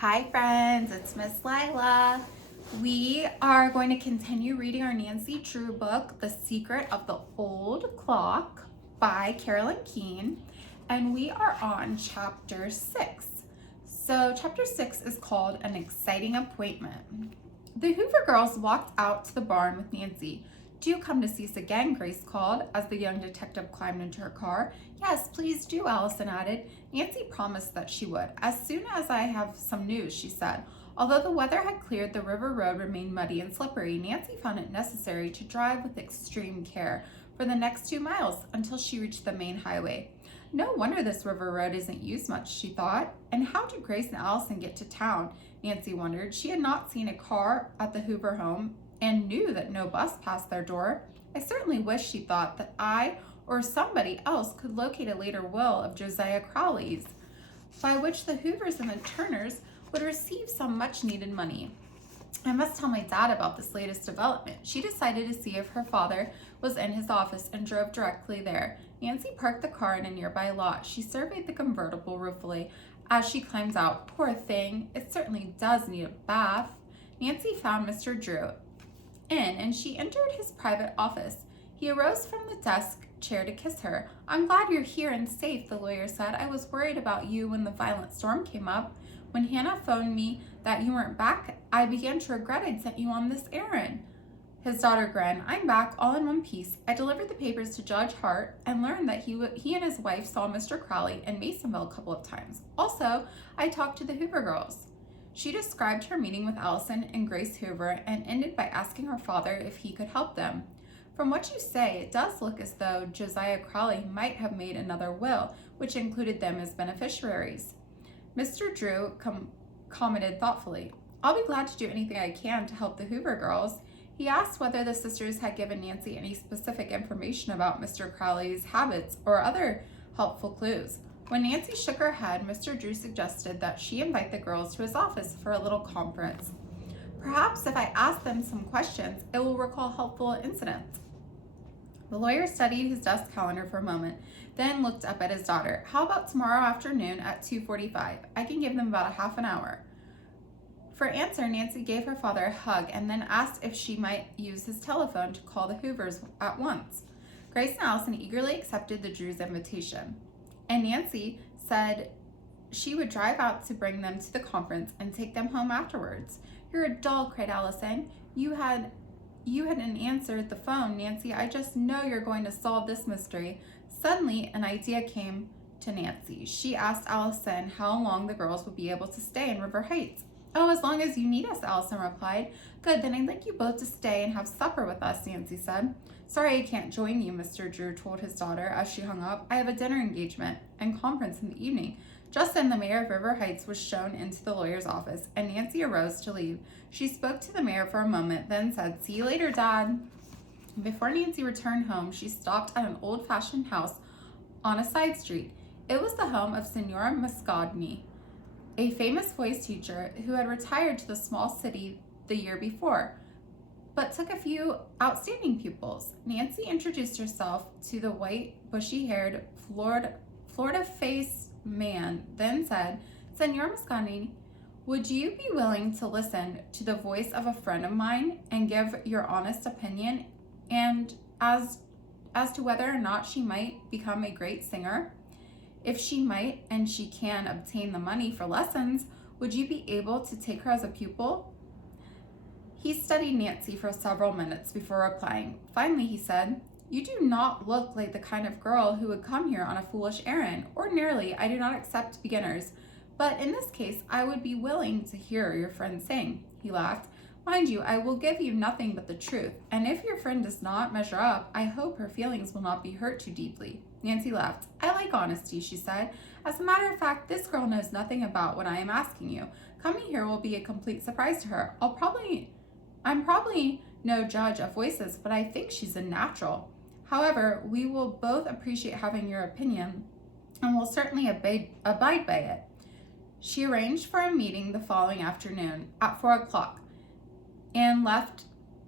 Hi friends, it's Miss Lila. We are going to continue reading our Nancy Drew book, The Secret of the Old Clock by Carolyn Keene, and we are on chapter 6. So chapter 6 is called An Exciting Appointment. The Hoover girls walked out to the barn with Nancy. "Do come to see us again," Grace called as the young detective climbed into her car. "Yes, please do," Allison added. Nancy promised that she would. "As soon as I have some news," she said. Although the weather had cleared, the river road remained muddy and slippery. Nancy found it necessary to drive with extreme care for the next 2 miles until she reached the main highway. No wonder this river road isn't used much, she thought. And how did Grace and Allison get to town? Nancy wondered. She had not seen a car at the Hoover home and knew that no bus passed their door. "I certainly wish," she thought, "that I or somebody else could locate a later will of Josiah Crowley's, by which the Hoovers and the Turners would receive some much needed money. I must tell my dad about this latest development." She decided to see if her father was in his office and drove directly there. Nancy parked the car in a nearby lot. She surveyed the convertible ruefully as she climbed out. "Poor thing, it certainly does need a bath." Nancy found Mr. Drew in, and she entered his private office. He arose from the desk chair to kiss her. "I'm glad you're here and safe," the lawyer said. "I was worried about you when the violent storm came up. When Hannah phoned me that you weren't back, I began to regret I'd sent you on this errand." His daughter grinned. "I'm back, all in one piece. I delivered the papers to Judge Hart and learned that he and his wife saw Mr. Crowley in Masonville a couple of times. Also, I talked to the Hoover girls." She described her meeting with Allison and Grace Hoover and ended by asking her father if he could help them. "From what you say, it does look as though Josiah Crowley might have made another will, which included them as beneficiaries." Mr. Drew commented thoughtfully. "I'll be glad to do anything I can to help the Hoover girls." He asked whether the sisters had given Nancy any specific information about Mr. Crowley's habits or other helpful clues. When Nancy shook her head, Mr. Drew suggested that she invite the girls to his office for a little conference. "Perhaps if I ask them some questions, it will recall helpful incidents." The lawyer studied his desk calendar for a moment, then looked up at his daughter. "How about tomorrow afternoon at 2:45? I can give them about a half an hour." For answer, Nancy gave her father a hug and then asked if she might use his telephone to call the Hoovers at once. Grace and Allison eagerly accepted the Drews' invitation, and Nancy said she would drive out to bring them to the conference and take them home afterwards. "You're a doll," cried Allison. You hadn't answered the phone, Nancy. "I just know you're going to solve this mystery." Suddenly, an idea came to Nancy. She asked Allison how long the girls would be able to stay in River Heights. "Oh, as long as you need us," Allison replied. "Good, then I'd like you both to stay and have supper with us," Nancy said. "Sorry I can't join you," Mr. Drew told his daughter as she hung up. "I have a dinner engagement and conference in the evening." Just then, the mayor of River Heights was shown into the lawyer's office, and Nancy arose to leave. She spoke to the mayor for a moment, then said, "See you later, Dad." Before Nancy returned home, she stopped at an old-fashioned house on a side street. It was the home of Senora Moscardini, a famous voice teacher who had retired to the small city the year before, but took a few outstanding pupils. Nancy introduced herself to the white, bushy-haired, Florida-faced man, then said, "Senora Moscardini, would you be willing to listen to the voice of a friend of mine and give your honest opinion and as to whether or not she might become a great singer? If she might and she can obtain the money for lessons, would you be able to take her as a pupil?" He studied Nancy for several minutes before replying. Finally, he said, "You do not look like the kind of girl who would come here on a foolish errand. Ordinarily, I do not accept beginners, but in this case, I would be willing to hear your friend sing." He laughed. "Mind you, I will give you nothing but the truth, and if your friend does not measure up, I hope her feelings will not be hurt too deeply." Nancy laughed. "I like honesty," she said. "As a matter of fact, this girl knows nothing about what I am asking you. Coming here will be a complete surprise to her. I'm probably no judge of voices, but I think she's a natural. However, we will both appreciate having your opinion and will certainly abide by it." She arranged for a meeting the following afternoon at 4 o'clock and left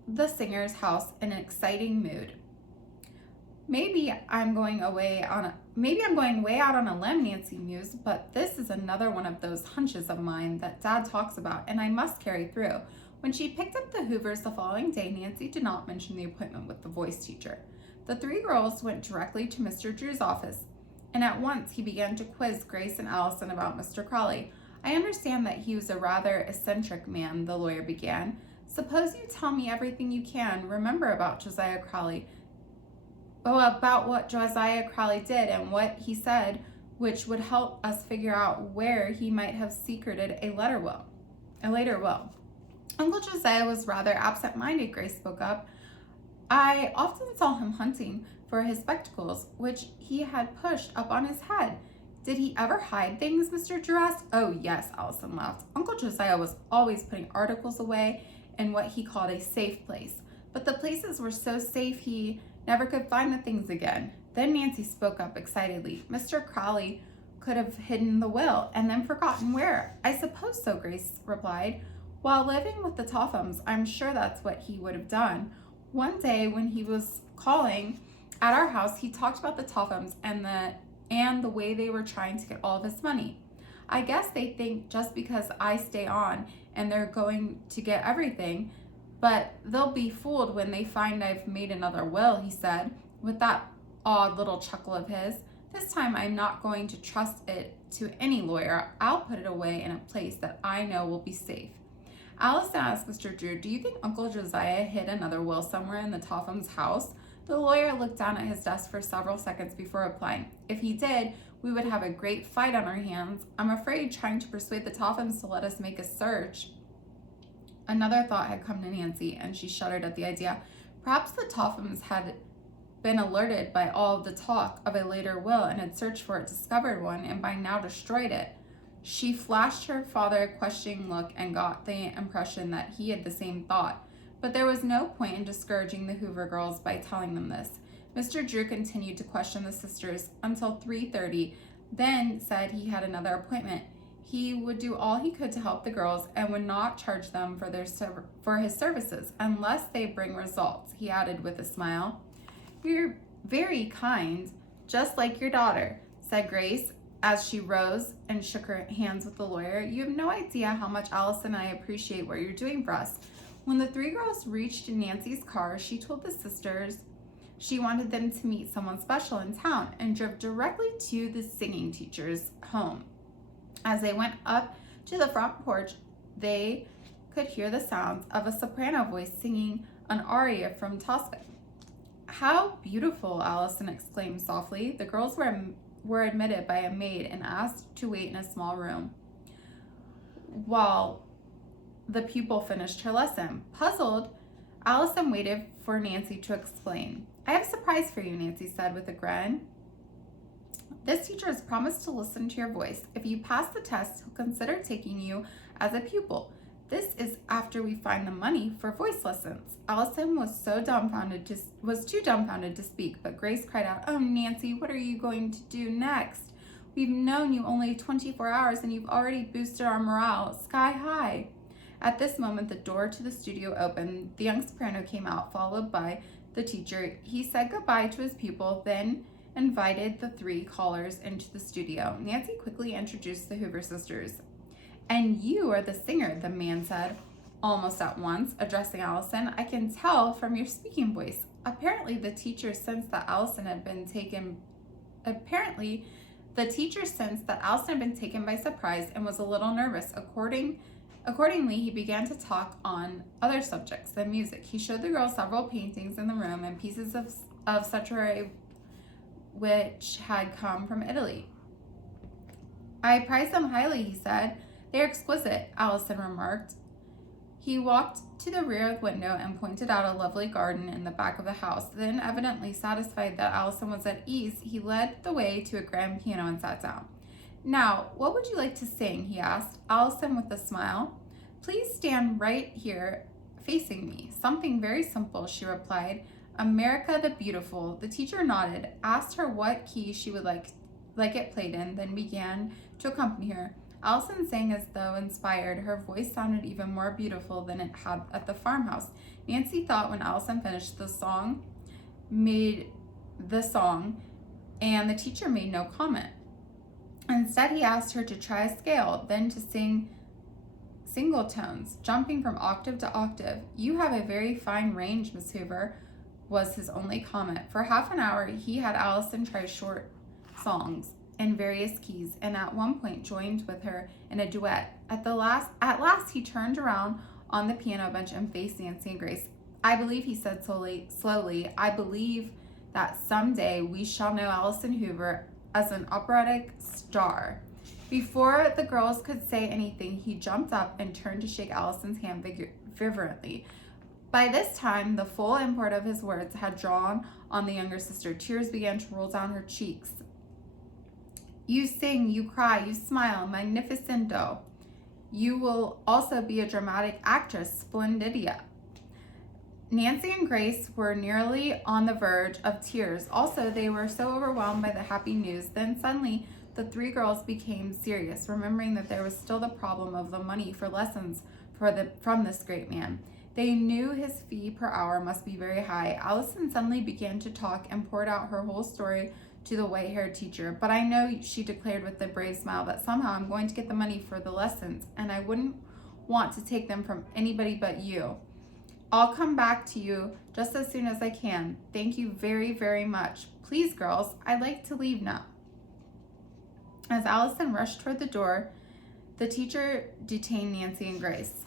the singer's house in an exciting mood. Maybe Maybe I'm going way out on a limb, Nancy mused, but this is another one of those hunches of mine that Dad talks about, and I must carry through. When she picked up the Hoovers the following day, Nancy did not mention the appointment with the voice teacher. The three girls went directly to Mr. Drew's office, and at once he began to quiz Grace and Allison about Mr. Crawley. I understand that he was a rather eccentric man, the lawyer began. Suppose you tell me everything you can remember about Josiah Crawley. About what Josiah Crawley did and what he said, which would help us figure out where he might have secreted a later will. Uncle Josiah was rather absent-minded, Grace spoke up. I often saw him hunting for his spectacles, which he had pushed up on his head. Did he ever hide things, Mr. Drew asked. Oh, yes, Allison laughed. Uncle Josiah was always putting articles away in what he called a safe place, but the places were so safe he never could find the things again. Then Nancy spoke up excitedly. Mr. Crawley could have hidden the will and then forgotten where. I suppose so, Grace replied. While living with the Tophams, I'm sure that's what he would have done. One day when he was calling at our house, he talked about the Tophams and the way they were trying to get all of his money. I guess they think just because I stay on and they're going to get everything, but they'll be fooled when they find I've made another will, he said, with that odd little chuckle of his. This time I'm not going to trust it to any lawyer. I'll put it away in a place that I know will be safe. Allison asked Mr. Drew, do you think Uncle Josiah hid another will somewhere in the Topham's house? The lawyer looked down at his desk for several seconds before replying. If he did, we would have a great fight on our hands. I'm afraid trying to persuade the Tophams to let us make a search. Another thought had come to Nancy, and she shuddered at the idea. Perhaps the Tophams had been alerted by all the talk of a later will and had searched for it, discovered one, and by now destroyed it. She flashed her father a questioning look and got the impression that he had the same thought. But there was no point in discouraging the Hoover girls by telling them this. Mr. Drew continued to question the sisters until 3:30, then said he had another appointment. He would do all he could to help the girls and would not charge them for his services unless they bring results, he added with a smile. You're very kind, just like your daughter, said Grace as she rose and shook her hands with the lawyer. You have no idea how much Allison and I appreciate what you're doing for us. When the three girls reached Nancy's car, she told the sisters she wanted them to meet someone special in town and drove directly to the singing teacher's home. As they went up to the front porch, they could hear the sounds of a soprano voice singing an aria from Tosca. How beautiful, Allison exclaimed softly. The girls were admitted by a maid and asked to wait in a small room while the pupil finished her lesson. Puzzled, Allison waited for Nancy to explain. I have a surprise for you, Nancy said with a grin. This teacher has promised to listen to your voice. If you pass the test, he'll consider taking you as a pupil. This is after we find the money for voice lessons. Allison was too dumbfounded to speak, but Grace cried out, Oh, Nancy, what are you going to do next? We've known you only 24 hours and you've already boosted our morale sky high. At this moment, the door to the studio opened. The young soprano came out, followed by the teacher. He said goodbye to his pupil, then invited the three callers into the studio. Nancy quickly introduced the Hoover sisters. And you are the singer, the man said, almost at once, addressing Allison. I can tell from your speaking voice. Apparently, the teacher sensed that Allison had been taken by surprise and was a little nervous. Accordingly, he began to talk on other subjects than music. He showed the girls several paintings in the room and pieces of statuary which had come from Italy. I prize them highly, he said. They're exquisite, Allison remarked. He walked to the rear window and pointed out a lovely garden in the back of the house. Then, evidently satisfied that Allison was at ease, he led the way to a grand piano and sat down. Now, what would you like to sing? He asked. Allison with a smile. Please stand right here facing me. Something very simple, she replied. America the Beautiful. The teacher nodded, asked her what key she would like it played in, then began to accompany her. Allison sang as though inspired. Her voice sounded even more beautiful than it had at the farmhouse. Nancy thought when Allison finished the song, and the teacher made no comment. Instead, he asked her to try a scale, then to sing single tones, jumping from octave to octave. "You have a very fine range, Miss Hoover," was his only comment. For half an hour, he had Allison try short songs in various keys, and at one point joined with her in a duet. At last, he turned around on the piano bench and faced Nancy and Grace. "I believe," he said slowly, "I believe that someday we shall know Allison Hoover as an operatic star." Before the girls could say anything, he jumped up and turned to shake Allison's hand fervently. By this time, the full import of his words had drawn on the younger sister. Tears began to roll down her cheeks. "You sing, you cry, you smile, magnificento. You will also be a dramatic actress, splendidia." Nancy and Grace were nearly on the verge of tears. Also, they were so overwhelmed by the happy news. Then suddenly, the three girls became serious, remembering that there was still the problem of the money for lessons from this great man. They knew his fee per hour must be very high. Allison suddenly began to talk and poured out her whole story to the white-haired teacher. "But I know," she declared with a brave smile, "that somehow I'm going to get the money for the lessons, and I wouldn't want to take them from anybody but you. I'll come back to you just as soon as I can. Thank you very, very much. Please, girls, I'd like to leave now." As Allison rushed toward the door, the teacher detained Nancy and Grace.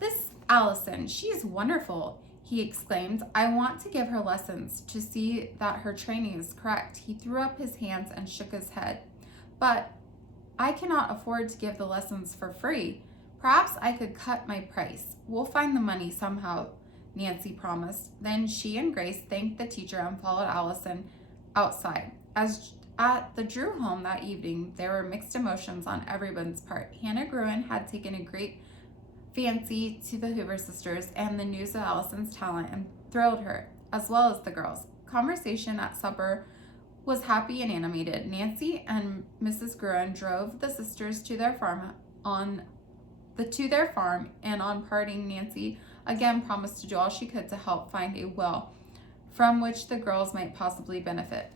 "This Allison, she is wonderful," he exclaimed. "I want to give her lessons to see that her training is correct." He threw up his hands and shook his head. "But I cannot afford to give the lessons for free. Perhaps I could cut my price. We'll find the money somehow," Nancy promised. Then she and Grace thanked the teacher and followed Allison outside. As at the Drew home that evening, there were mixed emotions on everyone's part. Hannah Gruen had taken a great fancy to the Hoover sisters, and the news of Allison's talent and thrilled her, as well as the girls. Conversation at supper was happy and animated. Nancy and Mrs. Gruen drove the sisters to their farm, and on parting, Nancy again promised to do all she could to help find a well from which the girls might possibly benefit.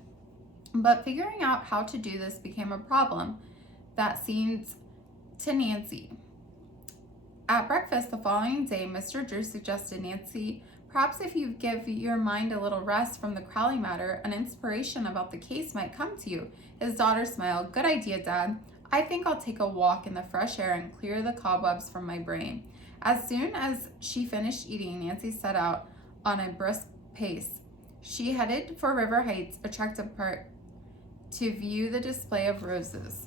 But figuring out how to do this became a problem that seemed to Nancy. At breakfast the following day, Mr. Drew suggested, "Nancy, perhaps if you give your mind a little rest from the Crowley matter, an inspiration about the case might come to you." His daughter smiled. "Good idea, Dad. I think I'll take a walk in the fresh air and clear the cobwebs from my brain." As soon as she finished eating, Nancy set out on a brisk pace. She headed for River Heights, a tract apart, to view the display of roses,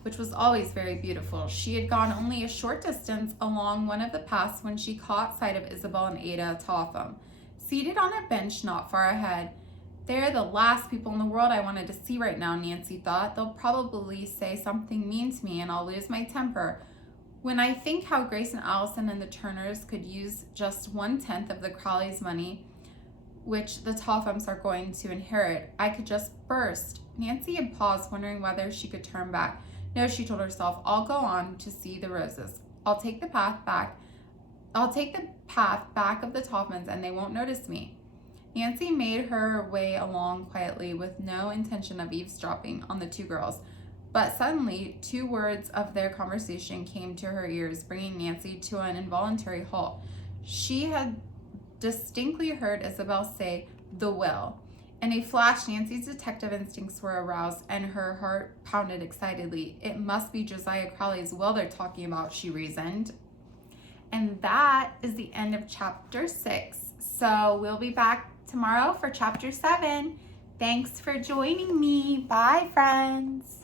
which was always very beautiful. She had gone only a short distance along one of the paths when she caught sight of Isabel and Ada Topham, seated on a bench not far ahead. "They're the last people in the world I wanted to see right now," Nancy thought. "They'll probably say something mean to me and I'll lose my temper. When I think how Grace and Allison and the Turners could use just 1/10 of the Crowleys' money, which the Tophams are going to inherit, I could just burst." Nancy had paused, wondering whether she could turn back. "No," she told herself, "I'll go on to see the roses. I'll take the path back of the Tophams and they won't notice me." Nancy made her way along quietly with no intention of eavesdropping on the two girls. But suddenly, two words of their conversation came to her ears, bringing Nancy to an involuntary halt. She had distinctly heard Isabel say, "the will." In a flash, Nancy's detective instincts were aroused and her heart pounded excitedly. "It must be Josiah Crowley's will they're talking about," she reasoned. And that is the end of chapter 6. So we'll be back tomorrow for chapter 7. Thanks for joining me. Bye, friends.